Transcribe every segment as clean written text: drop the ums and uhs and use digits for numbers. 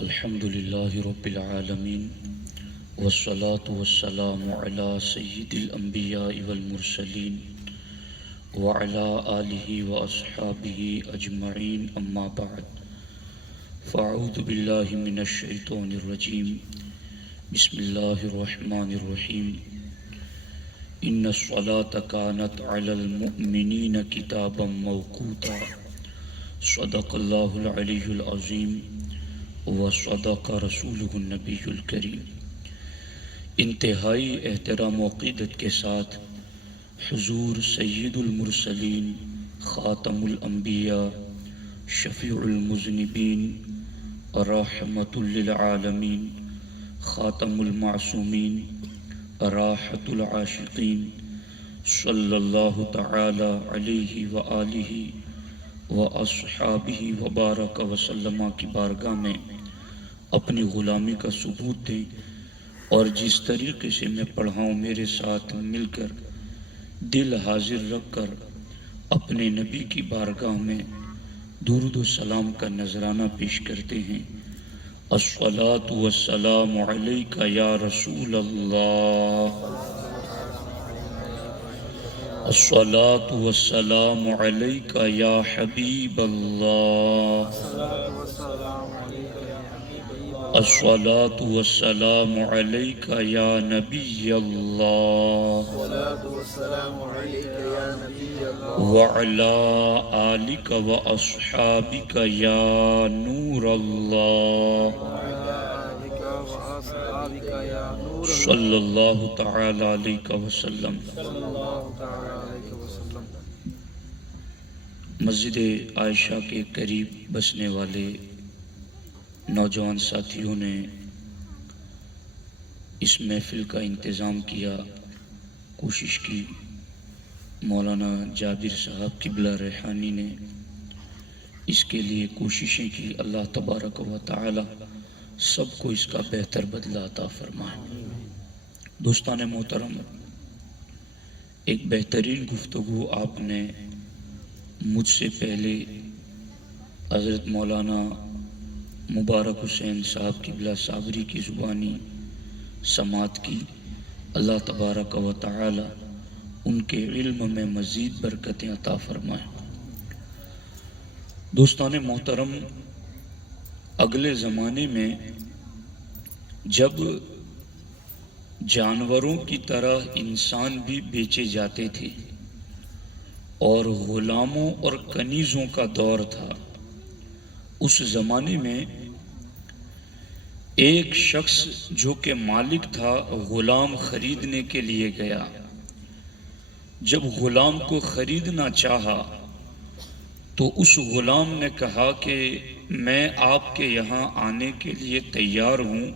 الحمد لله رب العالمين والصلاة والسلام على سيد الأنبياء والمرسلين وعلى آله وأصحابه أجمعين أما بعد فأعوذ بالله من الشيطان الرجيم بسم الله الرحمن الرحيم إن الصلاة كانت على المؤمنين كتابا موقوتا صدق الله العلي العظيم وصدق رسوله النبی الکریم۔ انتہائی احترام و عقیدت کے ساتھ حضور سید المرسلین، خاتم الانبیاء، شفیع المذنبین، رحمت للعالمین، خاتم المعصومین، راحت العاشقین، صلی اللہ تعالی علیہ وآلہ واصحابہ وبارک وسلم کی بارگاہ میں اپنی غلامی کا ثبوت دیں، اور جس طریقے سے میں پڑھاؤں میرے ساتھ مل کر دل حاضر رکھ کر اپنے نبی کی بارگاہ میں درود و سلام کا نذرانہ پیش کرتے ہیں۔ الصلاۃ والسلام علیک یا رسول اللہ، الصلاۃ والسلام علیک یا حبیب اللہ، الصلاۃ والسلام علیک یا نبی اللہ، وعلی آلک واصحابک یا نور اللہ، صلی اللہ تعالی علیہ وسلم۔ مسجد عائشہ کے قریب بسنے والے نوجوان ساتھیوں نے اس محفل کا انتظام کیا، کوشش کی۔ مولانا جابر صاحب قبلہ ریحانی نے اس کے لیے کوششیں کی۔ اللہ تبارک و تعالی سب کو اس کا بہتر بدلہ عطا فرمائے۔ دوستان محترم، ایک بہترین گفتگو آپ نے مجھ سے پہلے حضرت مولانا مبارک حسین صاحب قبلہ صابری کی زبانی سماعت کی۔ اللہ تبارک و تعالی ان کے علم میں مزید برکتیں عطا فرمائے۔ دوستان محترم، اگلے زمانے میں جب جانوروں کی طرح انسان بھی بیچے جاتے تھے اور غلاموں اور کنیزوں کا دور تھا، اس زمانے میں ایک شخص جو کہ مالک تھا غلام خریدنے کے لیے گیا۔ جب غلام کو خریدنا چاہا تو اس غلام نے کہا کہ میں آپ کے یہاں آنے کے لیے تیار ہوں،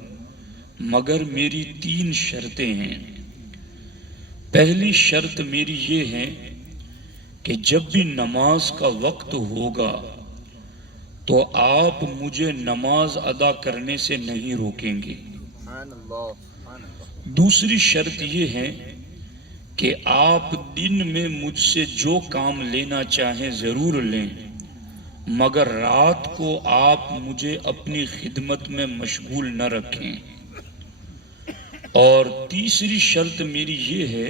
مگر میری 3 شرطیں ہیں۔ پہلی شرط میری یہ ہے کہ جب بھی نماز کا وقت ہوگا تو آپ مجھے نماز ادا کرنے سے نہیں روکیں گے۔ دوسری شرط یہ ہے کہ آپ دن میں مجھ سے جو کام لینا چاہیں ضرور لیں، مگر رات کو آپ مجھے اپنی خدمت میں مشغول نہ رکھیں۔ اور تیسری شرط میری یہ ہے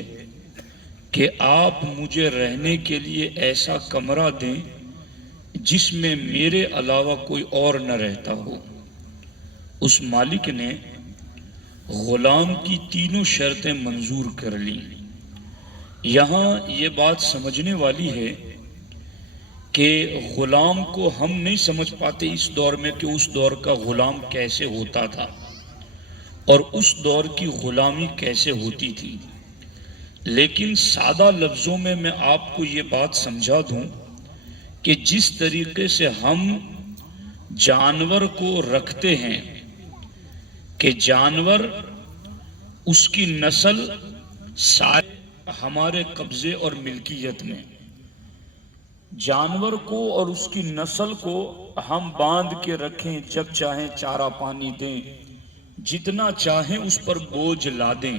کہ آپ مجھے رہنے کے لیے ایسا کمرہ دیں جس میں میرے علاوہ کوئی اور نہ رہتا ہو۔ اس مالک نے غلام کی تینوں شرطیں منظور کر لیں۔ یہاں یہ بات سمجھنے والی ہے کہ غلام کو ہم نہیں سمجھ پاتے اس دور میں کہ اس دور کا غلام کیسے ہوتا تھا اور اس دور کی غلامی کیسے ہوتی تھی، لیکن سادہ لفظوں میں آپ کو یہ بات سمجھا دوں کہ جس طریقے سے ہم جانور کو رکھتے ہیں کہ جانور اس کی نسل سارے ہمارے قبضے اور ملکیت میں، جانور کو اور اس کی نسل کو ہم باندھ کے رکھیں، جب چاہیں چارہ پانی دیں، جتنا چاہیں اس پر بوجھ لا دیں۔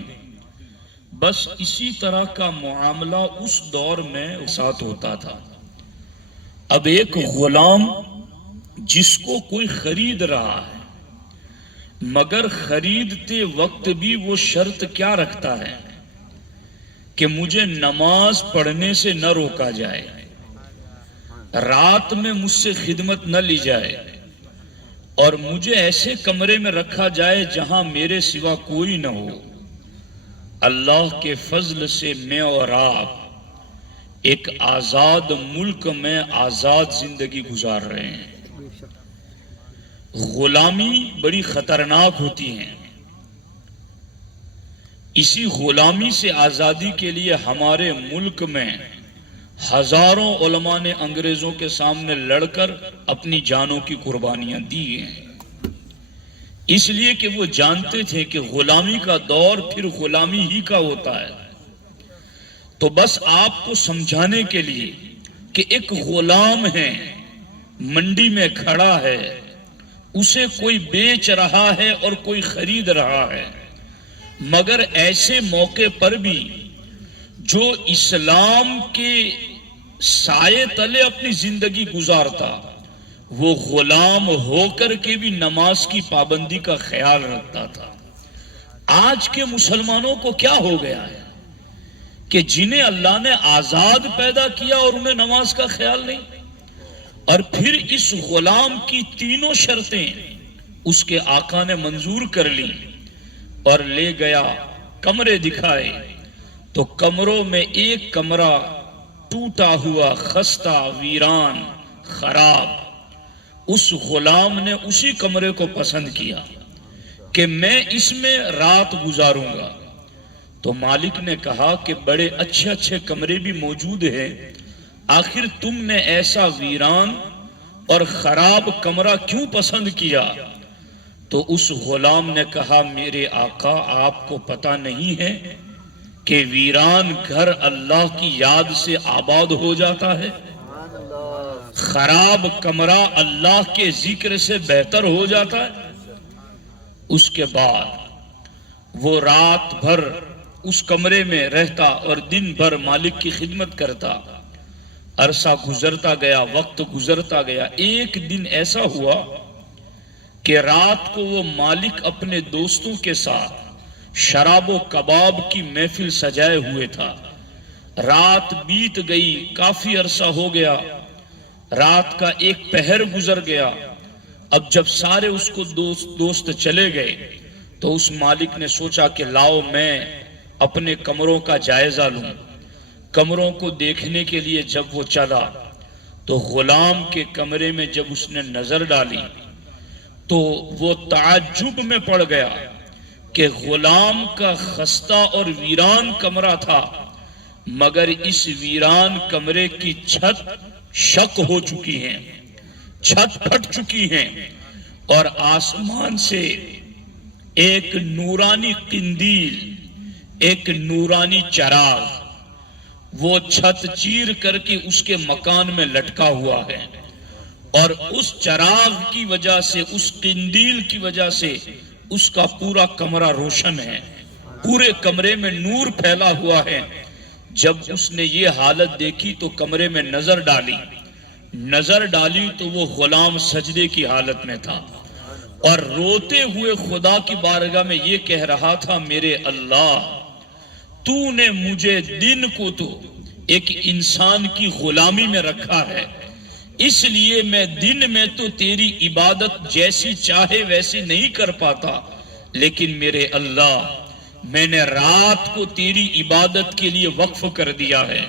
بس اسی طرح کا معاملہ اس دور میں ساتھ ہوتا تھا۔ اب ایک غلام جس کو کوئی خرید رہا ہے مگر خریدتے وقت بھی وہ شرط کیا رکھتا ہے کہ مجھے نماز پڑھنے سے نہ روکا جائے، رات میں مجھ سے خدمت نہ لی جائے، اور مجھے ایسے کمرے میں رکھا جائے جہاں میرے سوا کوئی نہ ہو۔ اللہ کے فضل سے میں اور آپ ایک آزاد ملک میں آزاد زندگی گزار رہے ہیں۔ غلامی بڑی خطرناک ہوتی ہے، اسی غلامی سے آزادی کے لیے ہمارے ملک میں ہزاروں علماء نے انگریزوں کے سامنے لڑ کر اپنی جانوں کی قربانیاں دی ہیں، اس لیے کہ وہ جانتے تھے کہ غلامی کا دور پھر غلامی ہی کا ہوتا ہے۔ تو بس آپ کو سمجھانے کے لیے کہ ایک غلام ہے، منڈی میں کھڑا ہے، اسے کوئی بیچ رہا ہے اور کوئی خرید رہا ہے، مگر ایسے موقع پر بھی جو اسلام کے سائے تلے اپنی زندگی گزارتا، وہ غلام ہو کر کے بھی نماز کی پابندی کا خیال رکھتا تھا۔ آج کے مسلمانوں کو کیا ہو گیا ہے کہ جنہیں اللہ نے آزاد پیدا کیا اور انہیں نماز کا خیال نہیں، اور پھر اس غلام کی تینوں شرطیں اس کے آقا نے منظور کر لی اور لے گیا، کمرے دکھائے تو کمروں میں ایک کمرہ ٹوٹا ہوا، خستہ، ویران، خراب۔ اس غلام نے اسی کمرے کو پسند کیا کہ میں اس میں رات گزاروں گا۔ تو مالک نے کہا کہ بڑے اچھے اچھے کمرے بھی موجود ہیں، آخر تم نے ایسا ویران اور خراب کمرہ کیوں پسند کیا؟ تو اس غلام نے کہا میرے آقا آپ کو پتہ نہیں ہے کہ ویران گھر اللہ کی یاد سے آباد ہو جاتا ہے، خراب کمرہ اللہ کے ذکر سے بہتر ہو جاتا ہے۔ اس کے بعد وہ رات بھر اس کمرے میں رہتا اور دن بھر مالک کی خدمت کرتا۔ عرصہ گزرتا گیا، وقت گزرتا گیا۔ ایک دن ایسا ہوا کہ رات کو وہ مالک اپنے دوستوں کے ساتھ شراب و کباب کی محفل سجائے ہوئے تھا۔ رات بیت گئی، کافی عرصہ ہو گیا، رات کا ایک پہر گزر گیا۔ اب جب سارے اس کو دوست چلے گئے تو اس مالک نے سوچا کہ لاؤ میں اپنے کمروں کا جائزہ لوں۔ کمروں کو دیکھنے کے لیے جب وہ چلا تو غلام کے کمرے میں جب اس نے نظر ڈالی تو وہ تعجب میں پڑ گیا کہ غلام کا خستہ اور ویران کمرہ تھا، مگر اس ویران کمرے کی چھت شق ہو چکی ہیں، چھت پھٹ چکی ہیں، اور آسمان سے ایک نورانی قندیل، ایک نورانی چراغ وہ چھت چیر کر کے اس کے مکان میں لٹکا ہوا ہے، اور اس چراغ کی وجہ سے، اس قندیل کی وجہ سے اس کا پورا کمرہ روشن ہے، پورے کمرے میں نور پھیلا ہوا ہے۔ جب اس نے یہ حالت دیکھی تو کمرے میں نظر ڈالی تو وہ غلام سجدے کی حالت میں تھا اور روتے ہوئے خدا کی بارگاہ میں یہ کہہ رہا تھا میرے اللہ، تو نے مجھے دن کو تو ایک انسان کی غلامی میں رکھا ہے، اس لیے میں دن میں تو تیری عبادت جیسی چاہے ویسی نہیں کر پاتا، لیکن میرے اللہ میں نے رات کو تیری عبادت کے لیے وقف کر دیا ہے۔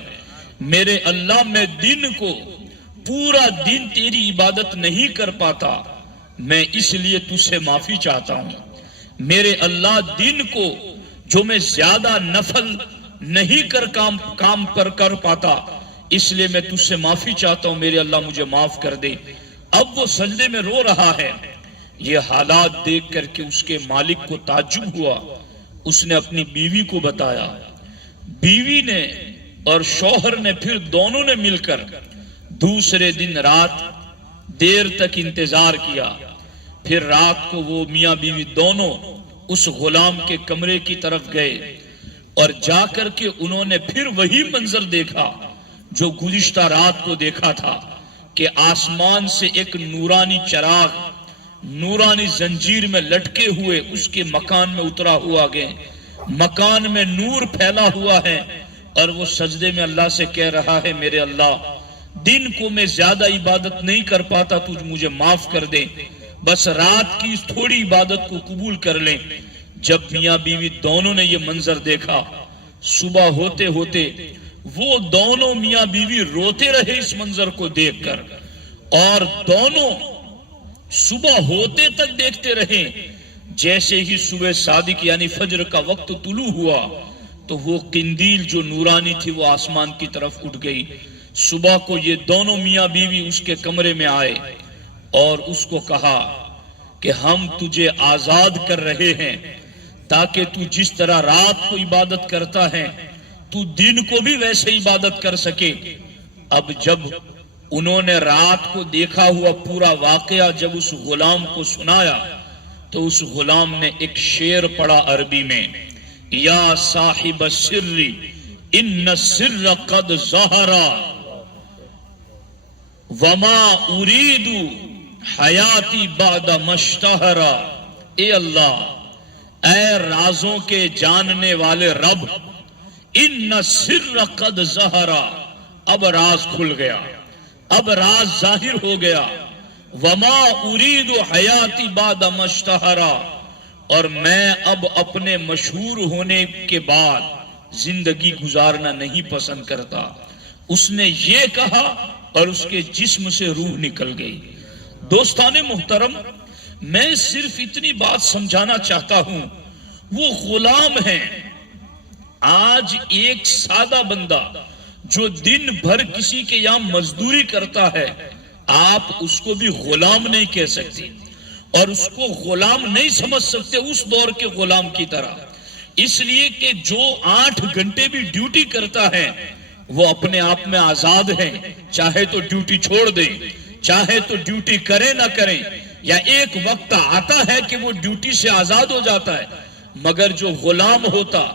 میرے اللہ میں دن کو پورا دن تیری عبادت نہیں کر پاتا، میں اس لیے تجھ سے معافی چاہتا ہوں۔ میرے اللہ دن کو جو میں زیادہ نفل نہیں کام کر پاتا، اس لیے میں تجھ سے معافی چاہتا ہوں، میرے اللہ مجھے معاف کر دے۔ اب وہ سجدے میں رو رہا ہے۔ یہ حالات دیکھ کر کے اس کے مالک کو تعجب ہوا، اس نے اپنی بیوی کو بتایا، بیوی نے اور شوہر نے پھر دونوں نے مل کر دوسرے دن رات دیر تک انتظار کیا۔ پھر رات کو وہ میاں بیوی دونوں اس غلام کے کمرے کی طرف گئے اور جا کر کے انہوں نے پھر وہی منظر دیکھا جو گزشتہ رات کو دیکھا تھا کہ آسمان سے ایک نورانی چراغ نورانی زنجیر میں لٹکے ہوئے اس کے مکان میں اترا ہوا گئے، مکان میں نور پھیلا ہوا ہے، اور وہ سجدے میں اللہ سے کہہ رہا ہے میرے اللہ دن کو میں زیادہ عبادت نہیں کر پاتا، تجھ مجھے معاف کر دے، بس رات کی اس تھوڑی عبادت کو قبول کر لیں۔ جب میاں بیوی دونوں نے یہ منظر دیکھا، صبح ہوتے ہوتے وہ دونوں میاں بیوی روتے رہے اس منظر کو دیکھ کر، اور دونوں صبح ہوتے تک دیکھتے رہے۔ جیسے ہی صبح صادق یعنی فجر کا وقت طلوع ہوا تو وہ قندیل جو نورانی تھی وہ آسمان کی طرف اٹھ گئی۔ صبح کو یہ دونوں میاں بیوی اس کے کمرے میں آئے اور اس کو کہا کہ ہم تجھے آزاد کر رہے ہیں تاکہ تو جس طرح رات کو عبادت کرتا ہے تو دن کو بھی ویسے عبادت کر سکے۔ اب جب انہوں نے رات کو دیکھا ہوا پورا واقعہ جب اس غلام کو سنایا تو اس غلام نے ایک شعر پڑھا عربی میں، یا صاحب السر ان السر قد ظہر وما اريد حیاتی بعد مشتہر۔ اے اللہ، اے رازوں کے جاننے والے رب، ان السر قد ظہر، اب راز کھل گیا، اب راز ظاہر ہو گیا، وما اريد حیاتی بعد مشتہر، اور میں اب اپنے مشہور ہونے کے بعد زندگی گزارنا نہیں پسند کرتا۔ اس نے یہ کہا اور اس کے جسم سے روح نکل گئی۔ دوستان محترم، میں صرف اتنی بات سمجھانا چاہتا ہوں، وہ غلام ہیں۔ آج ایک سادہ بندہ جو دن بھر کسی کے یہاں مزدوری کرتا ہے، آپ اس کو بھی غلام نہیں کہہ سکتے اور اس کو غلام نہیں سمجھ سکتے اس دور کے غلام کی طرح، اس لیے کہ جو 8 گھنٹے بھی ڈیوٹی کرتا ہے وہ اپنے آپ میں آزاد ہے، چاہے تو ڈیوٹی چھوڑ دے، چاہے تو ڈیوٹی کرے نہ کرے، یا ایک وقت آتا ہے کہ وہ ڈیوٹی سے آزاد ہو جاتا ہے، مگر جو غلام ہوتا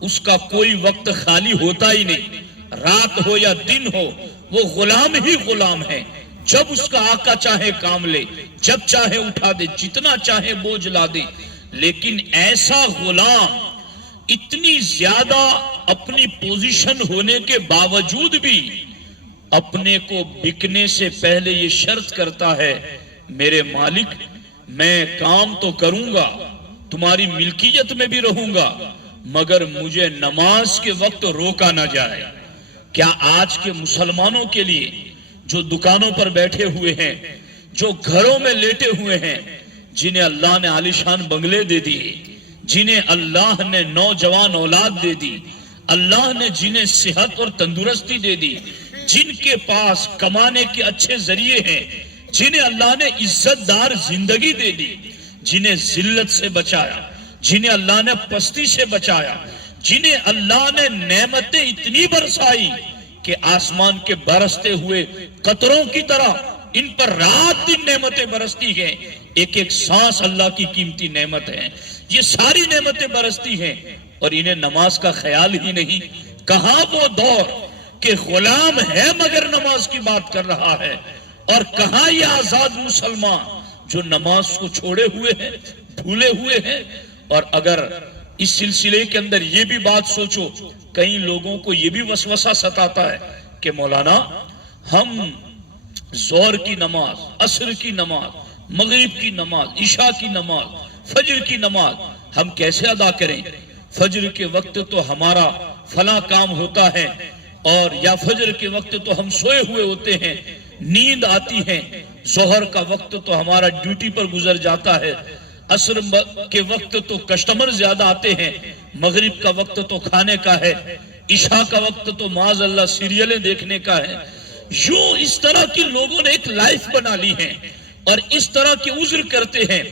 اس کا کوئی وقت خالی ہوتا ہی نہیں، رات ہو یا دن ہو وہ غلام ہی غلام ہے۔ جب اس کا آقا چاہے کام لے، جب چاہے اٹھا دے، جتنا چاہے بوجھ لا دے، لیکن ایسا غلام اتنی زیادہ اپنی پوزیشن ہونے کے باوجود بھی اپنے کو بکنے سے پہلے یہ شرط کرتا ہے، میرے مالک میں کام تو کروں گا، تمہاری ملکیت میں بھی رہوں گا، مگر مجھے نماز کے وقت روکا نہ جائے۔ کیا آج کے مسلمانوں کے لیے جو دکانوں پر بیٹھے ہوئے ہیں، جو گھروں میں لیٹے ہوئے ہیں، جنہیں اللہ نے عالیشان بنگلے دے دیے، جنہیں اللہ نے نوجوان اولاد دے دی، اللہ نے جنہیں صحت اور تندرستی دے دی، جن کے پاس کمانے کے اچھے ذریعے ہیں، جنہیں اللہ نے عزت دار زندگی دے دی، جنہیں ذلت سے بچایا، جنہیں اللہ نے پستی سے بچایا، جنہیں اللہ نے نعمتیں اتنی برسائی کہ آسمان کے برستے ہوئے قطروں کی طرح ان پر رات دن نعمتیں برستی ہیں، ایک ایک سانس اللہ کی قیمتی نعمت ہے، یہ ساری نعمتیں برستی ہیں اور انہیں نماز کا خیال ہی نہیں۔ کہاں وہ دور کہ غلام ہے مگر نماز کی بات کر رہا ہے، اور کہاں یہ آزاد مسلمان جو نماز کو چھوڑے ہوئے ہیں، بھولے ہوئے ہیں۔ اور اگر اس سلسلے کے اندر یہ بھی بات سوچو، کئی لوگوں کو یہ بھی وسوسہ ستاتا ہے کہ مولانا ہم ظہر کی نماز، عصر کی نماز، مغرب کی نماز، عشاء کی نماز، فجر کی نماز ہم کیسے ادا کریں؟ فجر کے وقت تو ہمارا فلاں کام ہوتا ہے، اور یا فجر کے وقت تو ہم سوئے ہوئے ہوتے ہیں، نیند آتی ہے، ظہر کا وقت تو ہمارا ڈیوٹی پر گزر جاتا ہے، عصر کے وقت تو کسٹمر زیادہ آتے ہیں، مغرب کا وقت تو کھانے کا ہے، عشاء کا وقت تو معاذ اللہ سیریلیں دیکھنے کا ہے۔ یوں اس طرح کی لوگوں نے ایک لائف بنا لی ہے اور اس طرح کے عذر کرتے ہیں،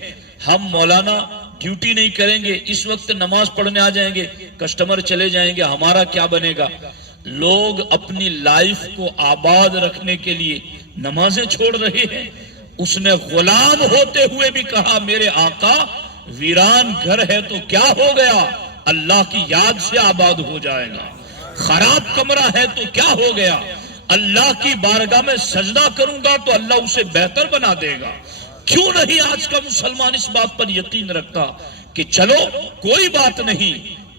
ہم مولانا ڈیوٹی نہیں کریں گے، اس وقت نماز پڑھنے آ جائیں گے، کسٹمر چلے جائیں گے، ہمارا کیا بنے گا؟ لوگ اپنی لائف کو آباد رکھنے کے لیے نمازیں چھوڑ رہے ہیں۔ اس نے غلام ہوتے ہوئے بھی کہا، میرے آقا ویران گھر ہے تو کیا ہو گیا، اللہ کی یاد سے آباد ہو جائے گا، خراب کمرہ ہے تو کیا ہو گیا، اللہ کی بارگاہ میں سجدہ کروں گا تو اللہ اسے بہتر بنا دے گا، کیوں نہیں آج کا مسلمان اس بات پر یقین رکھتا کہ چلو کوئی بات نہیں،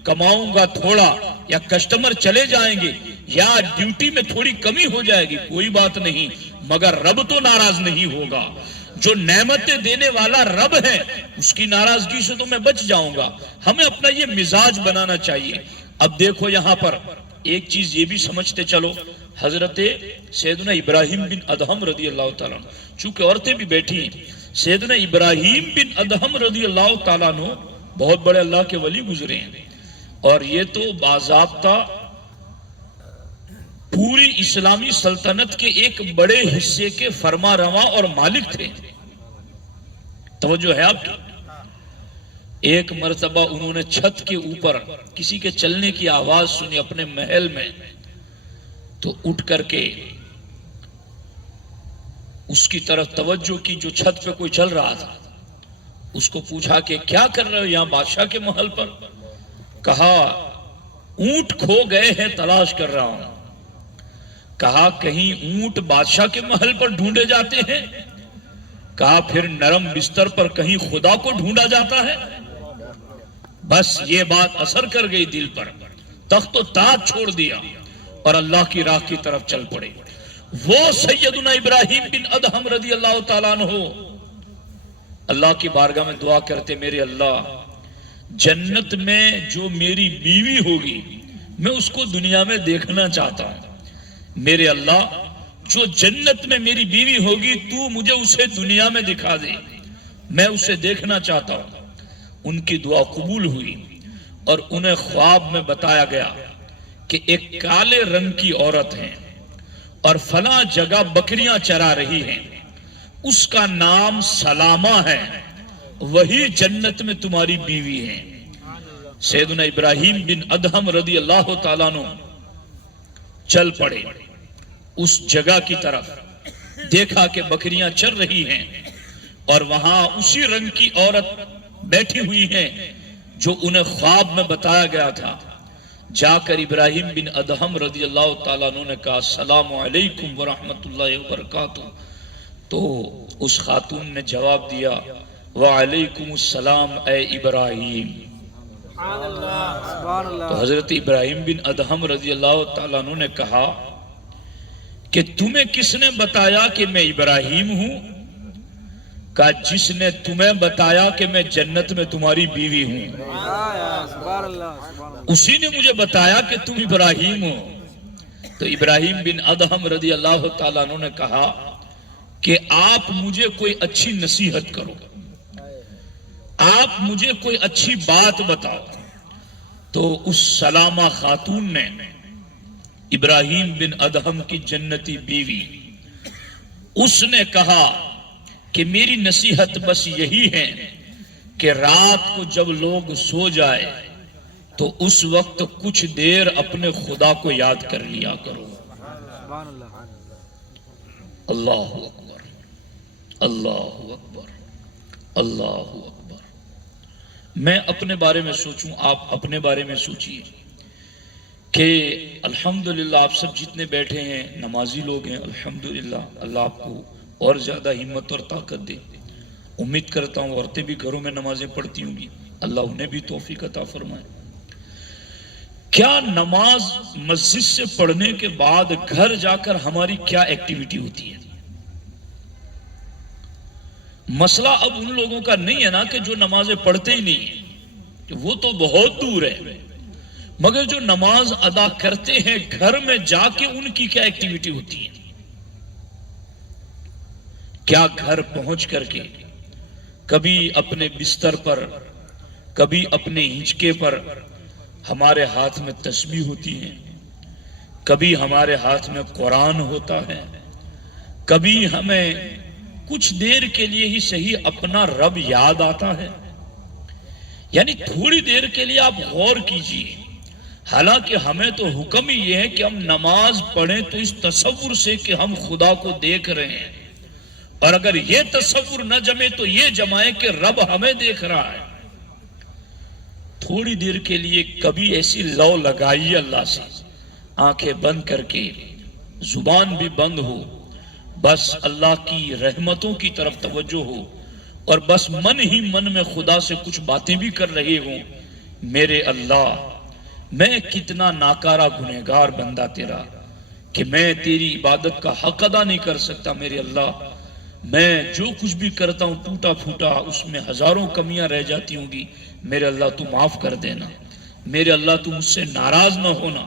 کماؤں گا تھوڑا، یا کسٹمر چلے جائیں گے، یا ڈیوٹی میں تھوڑی کمی ہو جائے گی، کوئی بات نہیں، مگر رب تو ناراض نہیں ہوگا۔ جو نعمتیں دینے والا رب ہے اس کی ناراضگی سے تو میں بچ جاؤں گا۔ ہمیں اپنا یہ مزاج بنانا چاہیے۔ اب دیکھو یہاں پر ایک چیز یہ بھی سمجھتے چلو، حضرت سیدنا ابراہیم بن ادہم رضی اللہ تعالیٰ عنہ، چونکہ عورتیں بھی بیٹھی ہیں، سیدنا ابراہیم بن ادہم رضی اللہ تعالیٰ عنہ بہت بڑے اللہ کے ولی گزرے ہیں، اور یہ تو باضابطہ پوری اسلامی سلطنت کے ایک بڑے حصے کے فرما رواں اور مالک تھے۔ توجہ ہے آپ کی؟ ایک مرتبہ انہوں نے چھت کے اوپر کسی کے چلنے کی آواز سنی اپنے محل میں، تو اٹھ کر کے اس کی طرف توجہ کی جو چھت پہ کوئی چل رہا تھا۔ اس کو پوچھا کہ کیا کر رہے ہو یہاں بادشاہ کے محل پر؟ کہا اونٹ کھو گئے ہیں، تلاش کر رہا ہوں۔ کہا کہیں اونٹ بادشاہ کے محل پر ڈھونڈے جاتے ہیں؟ کہا پھر نرم بستر پر کہیں خدا کو ڈھونڈا جاتا ہے؟ بس یہ بات اثر کر گئی دل پر، تخت و تاج چھوڑ دیا اور اللہ کی راہ کی طرف چل پڑے۔ وہ سیدنا ابراہیم بن ادہم رضی اللہ تعالیٰ عنہ اللہ کی بارگاہ میں دعا کرتے، میرے اللہ جنت میں جو میری بیوی ہوگی میں اس کو دنیا میں دیکھنا چاہتا ہوں۔ میرے اللہ جو جنت میں میری بیوی ہوگی تو مجھے اسے دنیا میں دکھا دے، میں اسے دیکھنا چاہتا ہوں۔ ان کی دعا قبول ہوئی اور انہیں خواب میں بتایا گیا کہ ایک کالے رنگ کی عورت ہے اور فلاں جگہ بکریاں چرا رہی ہیں، اس کا نام سلامہ ہے، وہی جنت میں تمہاری بیوی ہے۔ سیدنا ابراہیم بن ادہم رضی اللہ تعالیٰ عنہ چل پڑے اس جگہ کی طرف، دیکھا کہ بکریاں چر رہی ہیں اور وہاں اسی رنگ کی عورت بیٹھی ہوئی ہے جو انہیں خواب میں بتایا گیا تھا۔ جا کر ابراہیم بن ادہم رضی اللہ تعالیٰ عنہ نے کہا السلام علیکم ورحمۃ اللہ وبرکاتہ، تو اس خاتون نے جواب دیا وعلیکم السلام اے ابراہیم۔ تو حضرت ابراہیم بن ادہم رضی اللہ تعالیٰ عنہ نے کہا کہ تمہیں کس نے بتایا کہ میں ابراہیم ہوں؟ کہا جس نے تمہیں بتایا کہ میں جنت میں تمہاری بیوی ہوں، اسی نے مجھے بتایا کہ تم ابراہیم ہو۔ تو ابراہیم بن ادہم رضی اللہ تعالیٰ عنہ نے کہا کہ آپ مجھے کوئی اچھی نصیحت کرو، آپ مجھے کوئی اچھی بات بتاؤ۔ تو اس سلامہ خاتون نے ابراہیم بن ادہم کی جنتی بیوی، اس نے کہا کہ میری نصیحت بس یہی ہے کہ رات کو جب لوگ سو جائے تو اس وقت کچھ دیر اپنے خدا کو یاد کر لیا کرو۔ اللہ اکبر، اللہ اکبر، اللہ اکبر۔ میں اپنے بارے میں سوچوں، آپ اپنے بارے میں سوچئے کہ الحمدللہ آپ سب جتنے بیٹھے ہیں نمازی لوگ ہیں، الحمدللہ اللہ آپ کو اور زیادہ ہمت اور طاقت دے۔ امید کرتا ہوں عورتیں بھی گھروں میں نمازیں پڑھتی ہوں گی، اللہ انہیں بھی توفیق عطا فرمائے۔ کیا نماز مسجد سے پڑھنے کے بعد گھر جا کر ہماری کیا ایکٹیویٹی ہوتی ہے؟ مسئلہ اب ان لوگوں کا نہیں ہے نا کہ جو نمازیں پڑھتے ہی نہیں ہیں، وہ تو بہت دور ہے، مگر جو نماز ادا کرتے ہیں گھر میں جا کے ان کی کیا ایکٹیویٹی ہوتی ہے؟ کیا گھر پہنچ کر کے کبھی اپنے بستر پر، کبھی اپنے ہنچکے پر ہمارے ہاتھ میں تسبیح ہوتی ہے، کبھی ہمارے ہاتھ میں قرآن ہوتا ہے، کبھی ہمیں کچھ دیر کے لیے ہی صحیح اپنا رب یاد آتا ہے؟ یعنی تھوڑی دیر کے لیے آپ غور کیجئے۔ حالانکہ ہمیں تو حکم ہی یہ ہے کہ ہم نماز پڑھیں تو اس تصور سے کہ ہم خدا کو دیکھ رہے ہیں، اور اگر یہ تصور نہ جمے تو یہ جمائے کہ رب ہمیں دیکھ رہا ہے۔ تھوڑی دیر کے لیے کبھی ایسی لو لگائیے اللہ سے، آنکھیں بند کر کے، زبان بھی بند ہو، بس اللہ کی رحمتوں کی طرف توجہ ہو اور بس من ہی من میں خدا سے کچھ باتیں بھی کر رہے ہوں، میرے اللہ میں کتنا ناکارہ گنہگار بندہ تیرا کہ میں تیری عبادت کا حق ادا نہیں کر سکتا، میرے اللہ میں جو کچھ بھی کرتا ہوں ٹوٹا پھوٹا، اس میں ہزاروں کمیاں رہ جاتی ہوں گی، میرے اللہ تو معاف کر دینا، میرے اللہ تو مجھ سے ناراض نہ ہونا،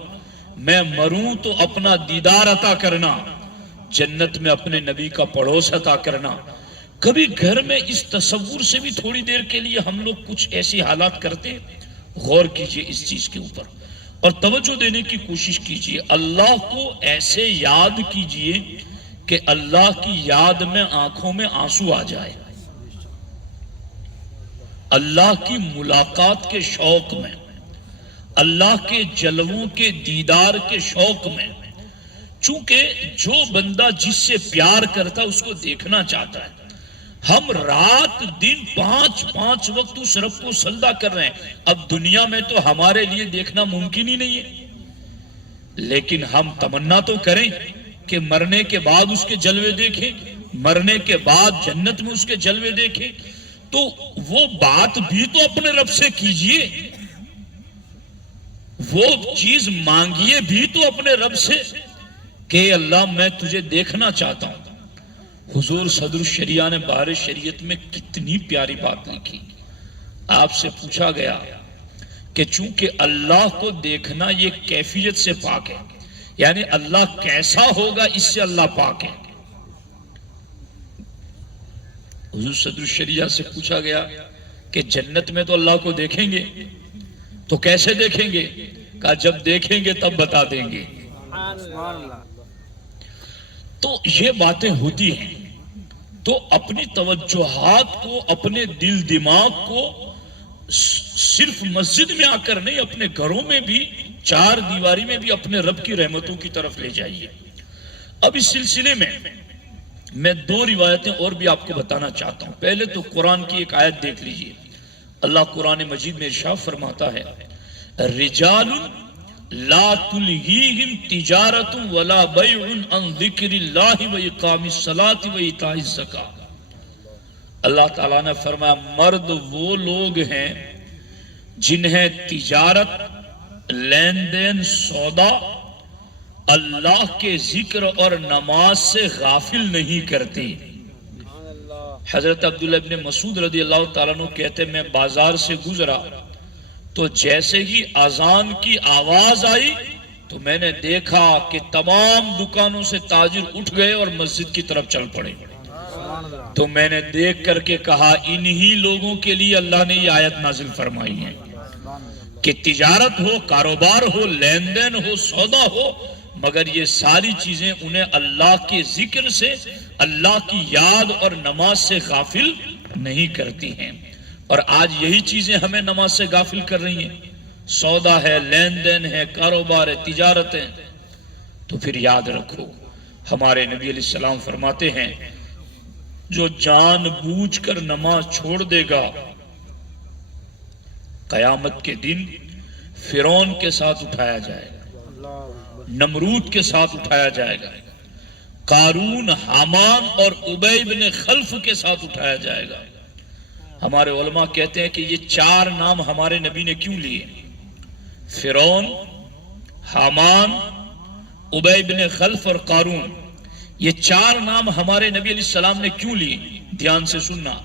میں مروں تو اپنا دیدار عطا کرنا، جنت میں اپنے نبی کا پڑوس عطا کرنا۔ کبھی گھر میں اس تصور سے بھی تھوڑی دیر کے لیے ہم لوگ کچھ ایسی حالات کرتے، غور کیجئے اس چیز کے اوپر اور توجہ دینے کی کوشش کیجئے۔ اللہ کو ایسے یاد کیجئے کہ اللہ کی یاد میں آنکھوں میں آنسو آ جائے، اللہ کی ملاقات کے شوق میں، اللہ کے جلووں کے دیدار کے شوق میں۔ چونکہ جو بندہ جس سے پیار کرتا اس کو دیکھنا چاہتا ہے، ہم رات دن پانچ وقت اس رب کو سجدہ کر رہے ہیں، اب دنیا میں تو ہمارے لیے دیکھنا ممکن ہی نہیں ہے، لیکن ہم تمنا تو کریں کہ مرنے کے بعد اس کے جلوے دیکھیں، مرنے کے بعد جنت میں اس کے جلوے دیکھیں، تو وہ بات بھی تو اپنے رب سے کیجئے، وہ چیز مانگیے بھی تو اپنے رب سے کہ اللہ میں تجھے دیکھنا چاہتا ہوں۔ حضور صدر الشریعہ نے بہار شریعت میں کتنی پیاری بات لکھی۔ آپ سے پوچھا گیا کہ چونکہ اللہ کو دیکھنا یہ کیفیت سے پاک ہے، یعنی اللہ کیسا ہوگا اس سے اللہ پاک ہے۔ حضور صدر الشریعہ سے پوچھا گیا کہ جنت میں تو اللہ کو دیکھیں گے، تو کیسے دیکھیں گے؟ کہا جب دیکھیں گے تب بتا دیں گے۔ تو یہ باتیں ہوتی ہیں، تو اپنی توجہات کو، اپنے دل دماغ کو صرف مسجد میں آ کر نہیں، اپنے گھروں میں بھی، چار دیواری میں بھی اپنے رب کی رحمتوں کی طرف لے جائیے۔ اب اس سلسلے میں دو روایتیں اور بھی آپ کو بتانا چاہتا ہوں۔ پہلے تو قرآن کی ایک آیت دیکھ لیجئے۔ اللہ قرآن مجید میں ارشاد فرماتا ہے، رجال لا تلہیہم تجارت ولا بیع عن ذکر اللہ واقام الصلاۃ وایتاء الزکاۃ۔ اللہ تعالیٰ نے فرمایا مرد وہ لوگ ہیں جنہیں تجارت، لین دین، سودا اللہ کے ذکر اور نماز سے غافل نہیں کرتی۔ حضرت عبداللہ ابن مسعود رضی اللہ تعالیٰ عنہ کہتے میں بازار سے گزرا تو جیسے ہی اذان کی آواز آئی تو میں نے دیکھا کہ تمام دکانوں سے تاجر اٹھ گئے اور مسجد کی طرف چل پڑے۔ تو میں نے دیکھ کر کے کہا انہی لوگوں کے لیے اللہ نے یہ آیت نازل فرمائی ہے کہ تجارت ہو، کاروبار ہو، لین دین ہو، سودا ہو، مگر یہ ساری چیزیں انہیں اللہ کے ذکر سے، اللہ کی یاد اور نماز سے غافل نہیں کرتی ہیں۔ اور آج یہی چیزیں ہمیں نماز سے غافل کر رہی ہیں، سودا ہے، لین دین ہے، کاروبار ہے، تجارت ہے۔ تو پھر یاد رکھو ہمارے نبی علیہ السلام فرماتے ہیں جو جان بوجھ کر نماز چھوڑ دے گا قیامت کے دن فرعون کے ساتھ اٹھایا جائے گا، نمرود کے ساتھ اٹھایا جائے گا، قارون، حامان اور ابی بن خلف کے ساتھ اٹھایا جائے گا۔ ہمارے علماء کہتے ہیں کہ یہ چار نام ہمارے نبی نے کیوں لیے؟ فرعون، حامان، ابی بن خلف اور قارون، یہ چار نام ہمارے نبی علیہ السلام نے کیوں لیے؟ دھیان سے سننا۔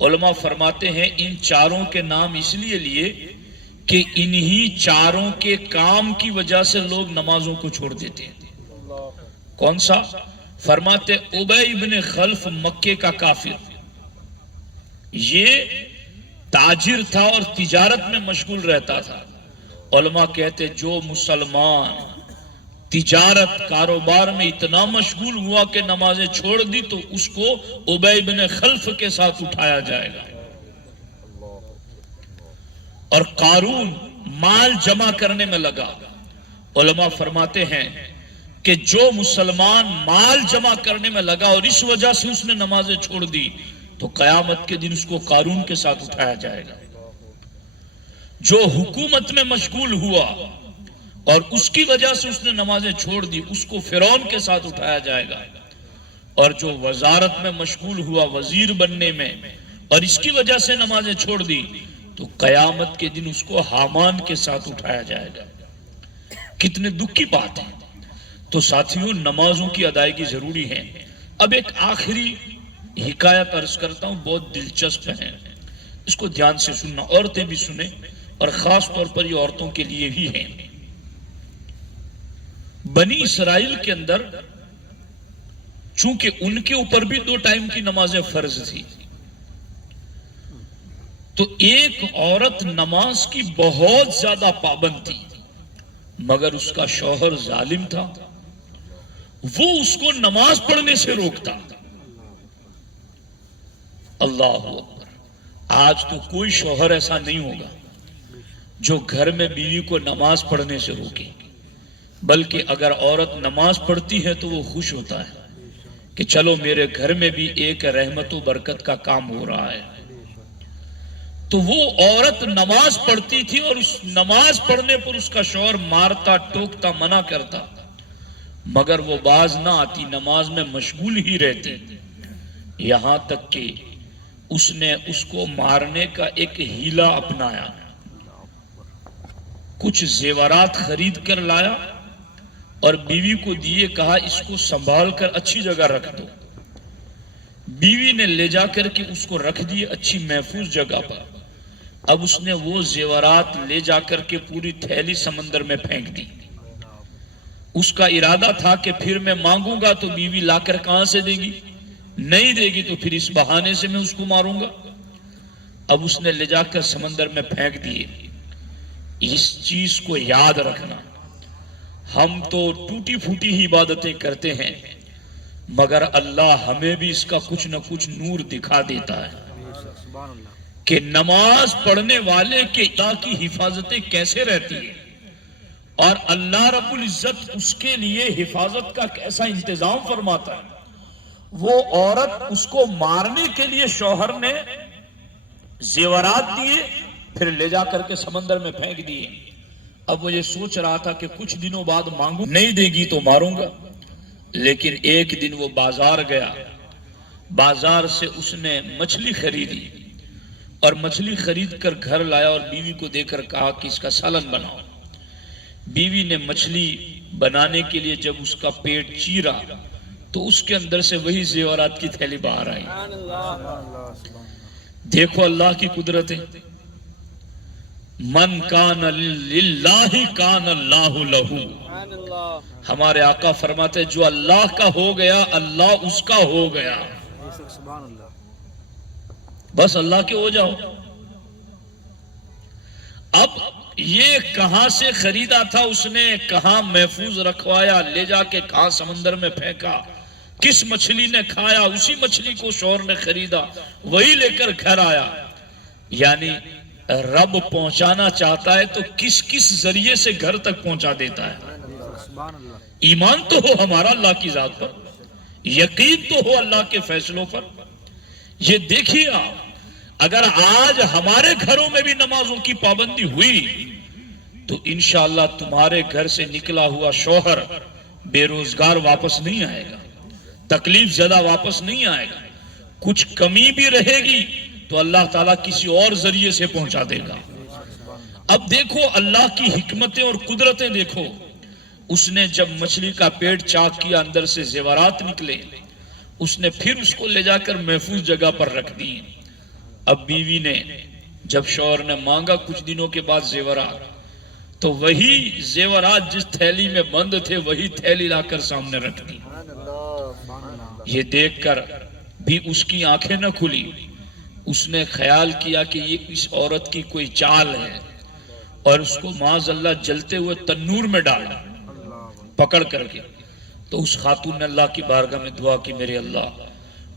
علماء فرماتے ہیں ان چاروں کے نام اس لیے لیے کہ انہی چاروں کے کام کی وجہ سے لوگ نمازوں کو چھوڑ دیتے ہیں۔ کون سا؟ فرماتے ابی بن خلف مکے کا کافر، یہ تاجر تھا اور تجارت میں مشغول رہتا تھا۔ علماء کہتے جو مسلمان تجارت، کاروبار میں اتنا مشغول ہوا کہ نمازیں چھوڑ دی تو اس کو ابی بن خلف کے ساتھ اٹھایا جائے گا۔ اور قارون مال جمع کرنے میں لگا۔ علماء فرماتے ہیں کہ جو مسلمان مال جمع کرنے میں لگا اور اس وجہ سے اس نے نمازیں چھوڑ دی تو قیامت کے دن اس کو قارون کے ساتھ اٹھایا جائے گا۔ جو حکومت میں مشغول ہوا اور اس کی وجہ سے اس نے نمازیں چھوڑ دی اس کو فرعون کے ساتھ اٹھایا جائے گا۔ اور جو وزارت میں مشغول ہوا وزیر بننے میں اور اس کی وجہ سے نمازیں چھوڑ دی تو قیامت کے دن اس کو حامان کے ساتھ اٹھایا جائے گا. کتنے دکھ کی بات ہے. تو ساتھیوں نمازوں کی ادائیگی ضروری ہے. اب ایک آخری حکایت عرض کرتا ہوں، بہت دلچسپ ہے، اس کو دھیان سے سننا، عورتیں بھی سنیں اور خاص طور پر یہ عورتوں کے لیے ہی ہے. بنی اسرائیل کے اندر چونکہ ان کے اوپر بھی 2 ٹائم کی نمازیں فرض تھی، تو ایک عورت نماز کی بہت زیادہ پابند تھی، مگر اس کا شوہر ظالم تھا، وہ اس کو نماز پڑھنے سے روکتا. اللہ اکبر. آج تو کوئی شوہر ایسا نہیں ہوگا جو گھر میں بیوی کو نماز پڑھنے سے روکے، بلکہ اگر عورت نماز پڑھتی ہے تو وہ خوش ہوتا ہے کہ چلو میرے گھر میں بھی ایک رحمت و برکت کا کام ہو رہا ہے. تو وہ عورت نماز پڑھتی تھی اور اس نماز پڑھنے پر اس کا شوہر مارتا ٹوکتا منع کرتا، مگر وہ باز نہ آتی، نماز میں مشغول ہی رہتی، یہاں تک کہ اس نے اس کو مارنے کا ایک ہیلا اپنایا. کچھ زیورات خرید کر لایا اور بیوی کو دیے، کہا اس کو سنبھال کر اچھی جگہ رکھ دو. بیوی نے لے جا کر کے اس کو رکھ دیے اچھی محفوظ جگہ پر. اب اس نے وہ زیورات لے جا کر کے پوری تھیلی سمندر میں پھینک دی. اس کا ارادہ تھا کہ پھر میں مانگوں گا تو بیوی لا کر کہاں سے دے گی، نہیں دے گی تو پھر اس بہانے سے میں اس کو ماروں گا. اب اس نے لے جا کر سمندر میں پھینک دیے. اس چیز کو یاد رکھنا، ہم تو ٹوٹی پھوٹی ہی عبادتیں کرتے ہیں، مگر اللہ ہمیں بھی اس کا کچھ نہ کچھ نور دکھا دیتا ہے کہ نماز پڑھنے والے کے اللہ کی حفاظتیں کیسے رہتی ہیں، اور اللہ رب العزت اس کے لیے حفاظت کا کیسا انتظام فرماتا ہے. وہ عورت اس کو مارنے کے لیے شوہر نے زیورات دیے، پھر لے جا کر کے سمندر میں پھینک دیے. اب وہ یہ سوچ رہا تھا کہ کچھ دنوں بعد مانگوں، نہیں دے گی تو ماروں گا. لیکن ایک دن وہ بازار گیا، بازار سے اس نے مچھلی خریدی اور مچھلی خرید کر گھر لایا اور بیوی کو دے کر کہا کہ اس کا سالن بناؤ. بیوی نے مچھلی بنانے کے لیے جب اس کا پیٹ چیرا تو اس کے اندر سے وہی زیورات کی تھیلی باہر آئی. دیکھو اللہ کی قدرتیں. من کان للہ کان اللہ لہو. ہمارے آقا فرماتے جو اللہ کا ہو گیا اللہ اس کا ہو گیا. بس اللہ کے ہو جاؤ. اب یہ کہاں سے خریدا تھا اس نے، کہاں محفوظ رکھوایا، لے جا کے کہاں سمندر میں پھینکا، کس مچھلی نے کھایا، اسی مچھلی کو شوہر نے خریدا، وہی لے کر گھر آیا. یعنی رب پہنچانا چاہتا ہے تو کس کس ذریعے سے گھر تک پہنچا دیتا ہے. ایمان تو ہو ہمارا اللہ کی ذات پر، یقین تو ہو اللہ کے فیصلوں پر. یہ دیکھیے آپ، اگر آج ہمارے گھروں میں بھی نمازوں کی پابندی ہوئی تو انشاءاللہ تمہارے گھر سے نکلا ہوا شوہر بے روزگار واپس نہیں آئے گا، تکلیف زدہ واپس نہیں آئے گا. کچھ کمی بھی رہے گی تو اللہ تعالیٰ کسی اور ذریعے سے پہنچا دے گا. اب دیکھو اللہ کی حکمتیں اور قدرتیں دیکھو. اس نے جب مچھلی کا پیٹ چاک کیا، اندر سے زیورات نکلے، اس نے پھر اس کو لے جا کر محفوظ جگہ پر رکھ دی. اب بیوی نے جب شوہر نے مانگا کچھ دنوں کے بعد زیورات، تو وہی زیورات جس تھیلی میں بند تھے وہی تھیلی لا کر سامنے رکھ دی. یہ دیکھ کر بھی اس کی آنکھیں نہ کھلی. اس نے خیال کیا کہ یہ اس عورت کی کوئی چال ہے اور اس کو معاذ اللہ جلتے ہوئے تنور میں ڈالا پکڑ کر کے. تو اس خاتون نے اللہ کی بارگاہ میں دعا کی، میرے اللہ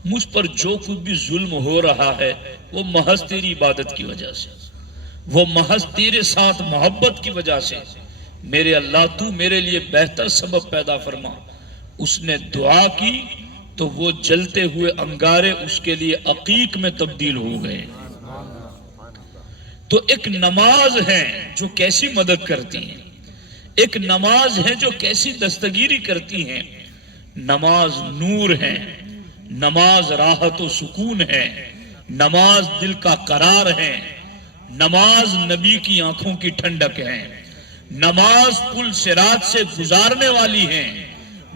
مجھ پر جو کچھ بھی ظلم ہو رہا ہے وہ محض تیری عبادت کی وجہ سے، وہ محض تیرے ساتھ محبت کی وجہ سے، میرے اللہ تو میرے لیے بہتر سبب پیدا فرما. اس نے دعا کی تو وہ جلتے ہوئے انگارے اس کے لیے عقیق میں تبدیل ہو گئے. تو ایک نماز ہے جو کیسی مدد کرتی ہے، ایک نماز ہے جو کیسی دستگیری کرتی ہے. نماز نور ہے، نماز راحت و سکون ہے، نماز دل کا قرار ہے، نماز نبی کی آنکھوں کی ٹھنڈک ہے، نماز پل صراط سے گزارنے والی ہے،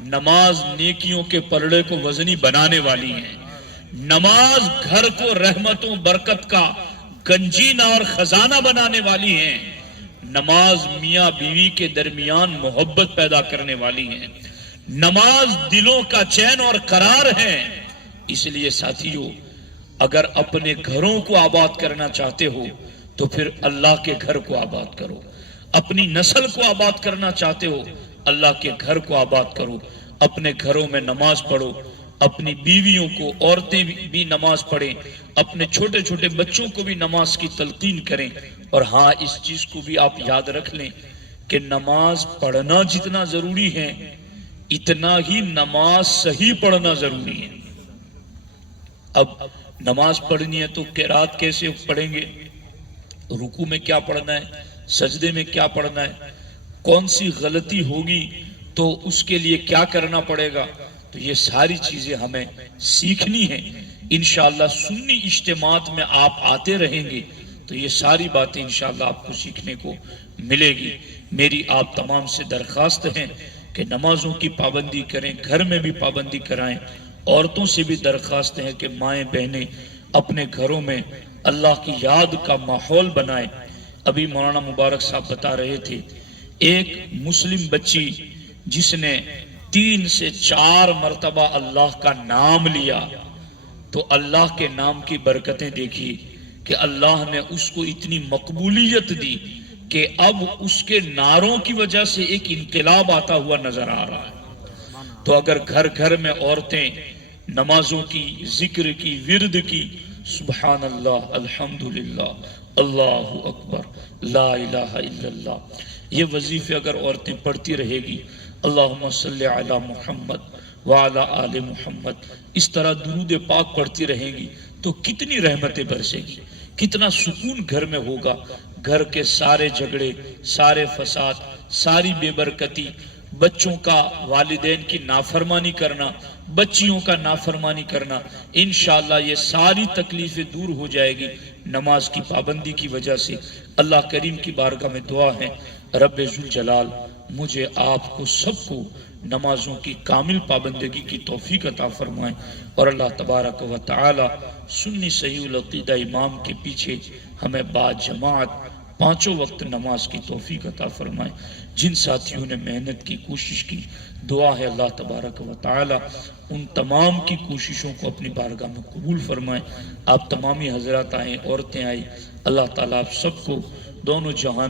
نماز نیکیوں کے پلڑے کو وزنی بنانے والی ہے، نماز گھر کو رحمتوں برکت کا گنجینہ اور خزانہ بنانے والی ہے، نماز میاں بیوی کے درمیان محبت پیدا کرنے والی ہے، نماز دلوں کا چین اور قرار ہے۔ اس لیے ساتھیو، اگر اپنے گھروں کو آباد کرنا چاہتے ہو تو پھر اللہ کے گھر کو آباد کرو، اپنی نسل کو آباد کرنا چاہتے ہو اللہ کے گھر کو آباد کرو، اپنے گھروں میں نماز پڑھو، اپنی بیویوں کو، عورتیں بھی نماز پڑھیں، اپنے چھوٹے چھوٹے بچوں کو بھی نماز کی تلقین کریں۔ اور ہاں، اس چیز کو بھی آپ یاد رکھ لیں کہ نماز پڑھنا جتنا ضروری ہے اتنا ہی نماز صحیح پڑھنا ضروری ہے۔ اب نماز پڑھنی ہے تو قرات کیسے پڑھیں گے، رکوع میں کیا پڑھنا ہے، سجدے میں کیا پڑھنا ہے، کون سی غلطی ہوگی تو اس کے لیے کیا کرنا پڑے گا، تو یہ ساری چیزیں ہمیں سیکھنی ہیں۔ انشاءاللہ سنی اجتماعات میں آپ آتے رہیں گے تو یہ ساری باتیں انشاءاللہ آپ کو سیکھنے کو ملے گی۔ میری آپ تمام سے درخواست ہے کہ نمازوں کی پابندی کریں، گھر میں بھی پابندی کرائیں۔ عورتوں سے بھی درخواست ہے کہ مائیں بہنیں اپنے گھروں میں اللہ کی یاد کا ماحول بنائیں۔ ابھی مولانا مبارک صاحب بتا رہے تھے، ایک مسلم بچی جس نے 3 سے 4 مرتبہ اللہ کا نام لیا تو اللہ کے نام کی برکتیں دیکھی کہ اللہ نے اس کو اتنی مقبولیت دی کہ اب اس کے نعروں کی وجہ سے ایک انقلاب آتا ہوا نظر آ رہا ہے۔ تو اگر گھر گھر میں عورتیں نمازوں کی، ذکر کی، ورد کی، سبحان اللہ، الحمدللہ، اللہ اکبر، لا الہ الا اللہ، یہ وظیفے اگر عورتیں پڑھتی رہے گی، اللہم صلی علی محمد وعلی آل محمد، اس طرح درود پاک پڑھتی رہیں گی تو کتنی رحمتیں برسے گی، کتنا سکون گھر میں ہوگا۔ گھر کے سارے جھگڑے، سارے فساد، ساری بے برکتی، بچوں کا والدین کی نافرمانی کرنا، بچیوں کا نافرمانی کرنا، انشاءاللہ یہ ساری تکلیفیں دور ہو جائے گی نماز کی پابندی کی وجہ سے۔ اللہ کریم کی بارگاہ میں دعا ہے، رب ذوالجلال مجھے، آپ کو، سب کو نمازوں کی کامل پابندگی کی توفیق عطا فرمائیں، اور اللہ تبارک و تعالی سنی صحیح العقیدہ امام کے پیچھے ہمیں با جماعت 5 وقت نماز کی توفیق عطا فرمائیں۔ جن ساتھیوں نے محنت کی، کوشش کی، دعا ہے اللہ تبارک و تعالی ان تمام کی کوششوں کو اپنی بارگاہ میں قبول فرمائیں۔ آپ تمامی حضرات آئیں، عورتیں آئیں، اللہ تعالیٰ آپ سب کو دونوں جہان